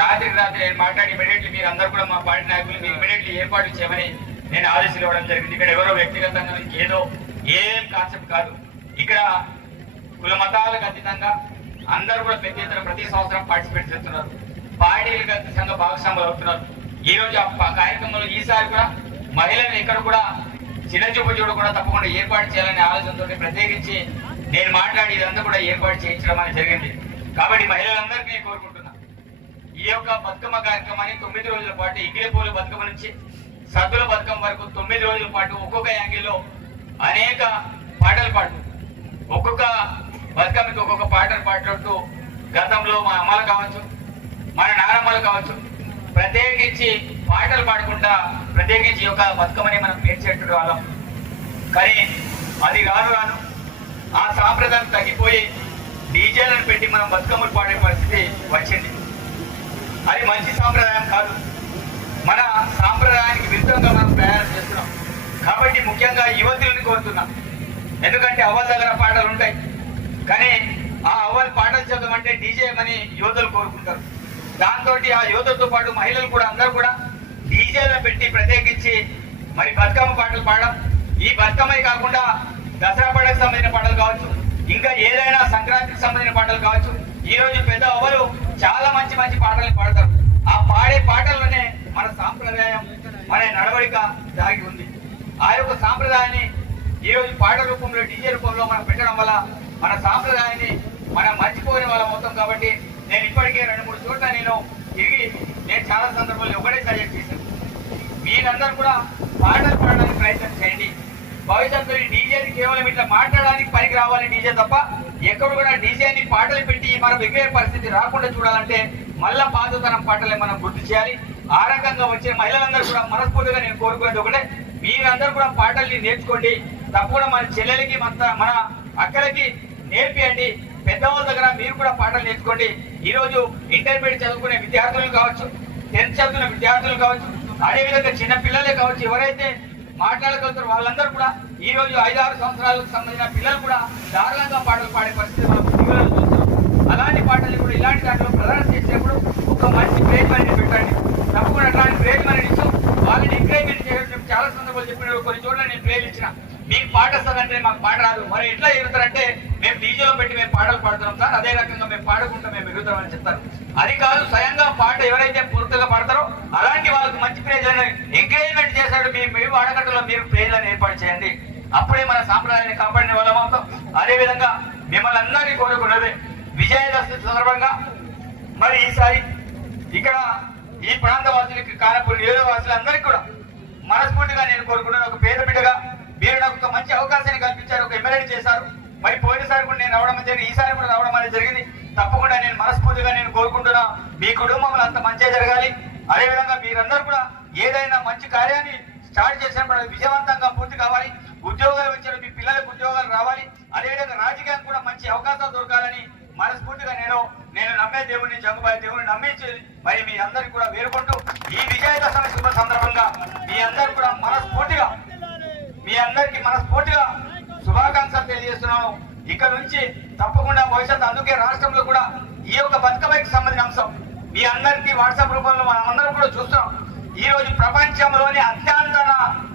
రాత్రి రాత్రి నేను మాట్లాడి ఇమీడియట్లీ మీరు అందరూ కూడా మా పార్టీ నాయకులు మీరు ఇమీడియట్లీ ఏర్పాటు చేయమని నేను ఆదేశాలు ఇవ్వడం జరిగింది. ఇక్కడ ఎవరో వ్యక్తిగతంగా ఏదో ఏం కాన్సెప్ట్ కాదు. ఇక్కడ కుల మతాలకు అతీతంగా అందరూ కూడా పెద్ద ఎత్తున ప్రతి సంవత్సరం పార్టిసిపేట్ చేస్తున్నారు. పార్టీలకు అతీతంగా భాగస్వాములు అవుతున్నారు. ఈ రోజు ఆ కార్యక్రమంలో ఈసారి కూడా మహిళలు ఇక్కడ కూడా చిన్న చూపు చూడకుండా తప్పకుండా ఏర్పాటు చేయాలనే ఆలోచనతో ప్రత్యేకించి నేను మాట్లాడి ఇదంతా కూడా ఏర్పాటు చేయించడం అనేది జరిగింది. కాబట్టి మహిళలందరికీ కోరుకుంటున్నాను. ఈ యొక్క బతుకమ్మ కార్యక్రమాన్ని తొమ్మిది రోజుల పాటు ఇగిలిపూల బతుకమ్మ నుంచి సద్దుల బతుకమ్మ వరకు తొమ్మిది రోజుల పాటు ఒక్కొక్క యాంగిల్లో అనేక పాటలు పాడు ఒక్కొక్క బతుకమ్మకి ఒక్కొక్క పాటలు పాడినట్టు గతంలో మా అమ్మలు కావచ్చు మన నానమ్మలు కావచ్చు ప్రత్యేకించి పాటలు పాడకుండా ప్రత్యేకించి ఈ యొక్క బతుకమ్మని మనం పేర్చేట్టు వాళ్ళం. కానీ అది రాను రాను ఆ సాంప్రదాయం తగ్గిపోయి డీజేలను పెట్టి మనం బతుకమ్మలు పాడే పరిస్థితి వచ్చింది. అది మంచి సాంప్రదాయం కాదు. మన సాంప్రదాయానికి విరుద్ధంగా మనం ప్రయాణం చేస్తున్నాం. కాబట్టి ముఖ్యంగా యువతులను కోరుతున్నాం. ఎందుకంటే అవ్వల దగ్గర పాటలు ఉంటాయి. కానీ ఆ అవ్వలు పాటలు చదవమంటే డీజే అని యువతులు కోరుకుంటారు. దాంతో ఆ యువతతో పాటు మహిళలు కూడా అందరూ కూడా డీజేలను పెట్టి ప్రత్యేకించి మరి బతుకమ్మ పాటలు పాడడం. ఈ బతుకమ్మే కాకుండా దసరా పండుగకు సంబంధించిన పాటలు కావచ్చు. ఇంకా ఏదైనా సంక్రాంతికి సంబంధించిన పాటలు కావచ్చు. ఈ రోజు పెద్ద అవ్వలు చాలా మంచి మంచి పాటలు పాడతారు. ఆ పాడే పాటల్లోనే మన సాంప్రదాయం మన నడవడిక దాగి ఉంది. ఆ యొక్క సాంప్రదాయాన్ని ఈ రోజు పాట రూపంలో డీజే రూపంలో మనం పెట్టడం వల్ల మన సాంప్రదాయాన్ని మనం మర్చిపోయిన వాళ్ళం అవుతాం కాబట్టి నేను ఇప్పటికే రెండు మూడు చోట్ల నేను తిరిగి నేను చాలా సందర్భాల్లో ఒకటే సజెస్ట్ చేశాను. మీరందరూ కూడా పాటలు పాడడానికి ప్రయత్నం చేయండి. భవిష్యత్తులో డీజేని కేవలం ఇట్లా మాట్లాడడానికి పనికి రావాలి డీజే తప్ప ఎక్కడ కూడా డీజేని పాటలు పెట్టి మనం ఎగిరే పరిస్థితి రాకుండా చూడాలంటే మళ్ళా పాతతనం పాటలే మనం గుర్తు చేయాలి. ఆ రకంగా వచ్చిన మహిళలందరూ కూడా మనస్ఫూర్తిగా నేను కోరుకునేది ఒకటే. మీరందరూ కూడా పాటల్ని నేర్చుకోండి. తప్పకుండా మన చెల్లెలకి మన మన అక్కలకి నేర్పియండి. పెద్దవాళ్ళ దగ్గర మీరు కూడా పాటలు నేర్చుకోండి. ఈరోజు ఇంటర్మీడియట్ చదువుకునే విద్యార్థులు కావచ్చు టెన్త్ చదువుకునే విద్యార్థులు కావచ్చు అదేవిధంగా చిన్న పిల్లలే కావచ్చు ఎవరైతే మాట్లాడగలుగుతారు వాళ్ళందరూ కూడా ఈ రోజు ఐదారు సంవత్సరాలకు సంబంధించిన పిల్లలు కూడా దారుణంగా పాటలు పాడే పరిస్థితి మనం టీవీలో అలాంటి పాటలు కూడా ఇలాంటి దాంట్లో ప్రధానం చేసినప్పుడు ఒక మంచి ప్రేజ్ అనేది పెట్టండి. తప్పకుండా అట్లాంటి ప్రేజ్ అనేది ఇస్తూ వాళ్ళని ఎంకరేజ్మెంట్ చేయడం చాలా సందర్భాలు చెప్పిన కొన్ని చోట్ల నేను ప్రేజ్ ఇచ్చిన మీకు పాట వస్తుందంటే మాకు పాట రాదు. మరి ఎట్లా ఎగురుతారంటే మేము డీజేలో పెట్టి మేము పాటలు పాడుతున్నాం సార్. అదే రకంగా మేము పాడుకుంటూ మేము ఎగురుతాం చెప్తారు. అది కాదు స్వయంగా పాట ఎవరైతే పూర్తిగా పాడతారో అలా ప్రజలను ఎంగేజ్మెంట్ చేశాడు మీ మీ మీరు ప్రజలను ఏర్పాటు చేయండి. అప్పుడే మన సాంప్రదాయాన్ని కాపాడిన వాళ్ళం అవుతాం. అదే విధంగా మిమ్మల్ని అందరినీ కోరుకున్నది విజయదశమి సందర్భంగా. మరి ఈసారి ఇక్కడ ఈ ప్రాంత వాసులకి కానపూర్ నియోజకవాసులందరికీ కూడా మనస్ఫూర్తిగా నేను కోరుకున్నాను. ఒక పేద బిడ్డగా మీరు నాకు ఒక మంచి అవకాశాన్ని కల్పించారు ఒక ఎమ్మెల్యే చేశారు. మరి పోయినసారి కూడా నేను రావడం జరిగింది ఈసారి కూడా రావడం అనేది జరిగింది. తప్పకుండా నేను మనస్ఫూర్తిగా నేను కోరుకుంటున్నా. మీ కుటుంబంలో అంత మంచిగా జరగాలి. అదేవిధంగా మీరందరూ కూడా ఏదైనా మంచి కార్యాన్ని స్టార్ట్ చేసినప్పుడు విజయవంతంగా పూర్తి కావాలి. ఉద్యోగాలు వచ్చిన మీ పిల్లలకు ఉద్యోగాలు రావాలి. అదేవిధంగా రాజకీయానికి కూడా మంచి అవకాశాలు దొరకాలని మనస్ఫూర్తిగా నేను నేను నమ్మే దేవుడిని జంగుబాయి దేవుడిని నమ్మించి మరి మీ అందరికి కూడా వేరుకుంటూ ఈ విజయదశమి శుభ సందర్భంగా మీ అందరు కూడా మనస్ఫూర్తిగా మీ అందరికి మనస్ఫూర్తిగా శుభాకాంక్షలు తెలియజేస్తున్నాను. ఇక్కడ నుంచి తప్పకుండా భవిష్యత్తు అందుకే రాష్ట్రంలో కూడా ఈ యొక్క బతుకమ్మకి సంబంధించిన అంశం మీ అందరికీ వాట్సాప్ రూపంలో మనం అందరం కూడా చూస్తాం. ఈ రోజు ప్రపంచంలోని అత్యంత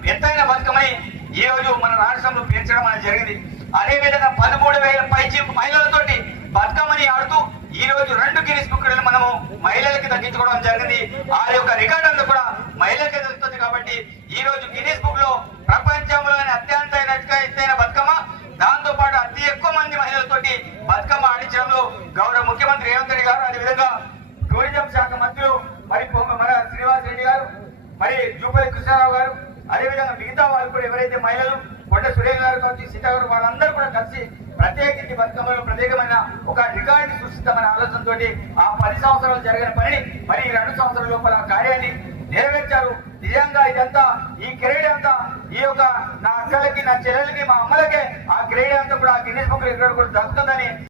ఎత్తైన పథకమై ఈ రోజు మన రాష్ట్రంలో పెంచడం అనేది జరిగింది. అదే విధంగా పదమూడు వేల పైచి మహిళలతోటి బతుకమ్మని ఆడుతూ ఈ రోజు రెండు గిరీస్ బుక్కులను మనము మహిళలకి తగ్గించుకోవడం జరిగింది. ఆ యొక్క రికార్డ్ అంతా కూడా మహిళలకి దొరుకుతుంది కాబట్టి ఈ రోజు గిరీస్ బుక్లో ప్రపంచంలోని అత్యంత ఎత్తైన బతుకమ్మ దాంతో పాటు అతి ఎక్కువ మంది మహిళలతోటి బతుకమ్మ ఆడించడంలో గౌరవ ముఖ్యమంత్రి రేవంత్ రెడ్డి గారు అదేవిధంగా టూరిజం శాఖ మంత్రులు మరి పొంగ- మన శ్రీనివాస్ రెడ్డి గారు మరి జూపల్లి కృష్ణారావు గారు అదేవిధంగా మిగతా వాళ్ళు కూడా ఎవరైతే మహిళలు కొండ సురేష్ గారు కావచ్చు సీత గారు వాళ్ళందరూ కూడా కలిసి ప్రత్యేకించి బతుకమ్మలో ప్రత్యేకమైన ఒక రికార్డు సృష్టిస్తామనే ఆలోచనతో ఆ పది సంవత్సరాలు జరిగిన పనిని మరి ఈ రెండు సంవత్సరాల లోపల కార్యాన్ని నెరవేర్చారు. నిజంగా ఇదంతా ఈ క్రీడ అంతా ఈ యొక్క నా అక్కలకి నా చెల్లెలకి మా అమ్మలకే ఆ క్రీడ అంతా కూడా గిన్నెస్ బుక్ రికార్డు కూడా దక్కుతుందని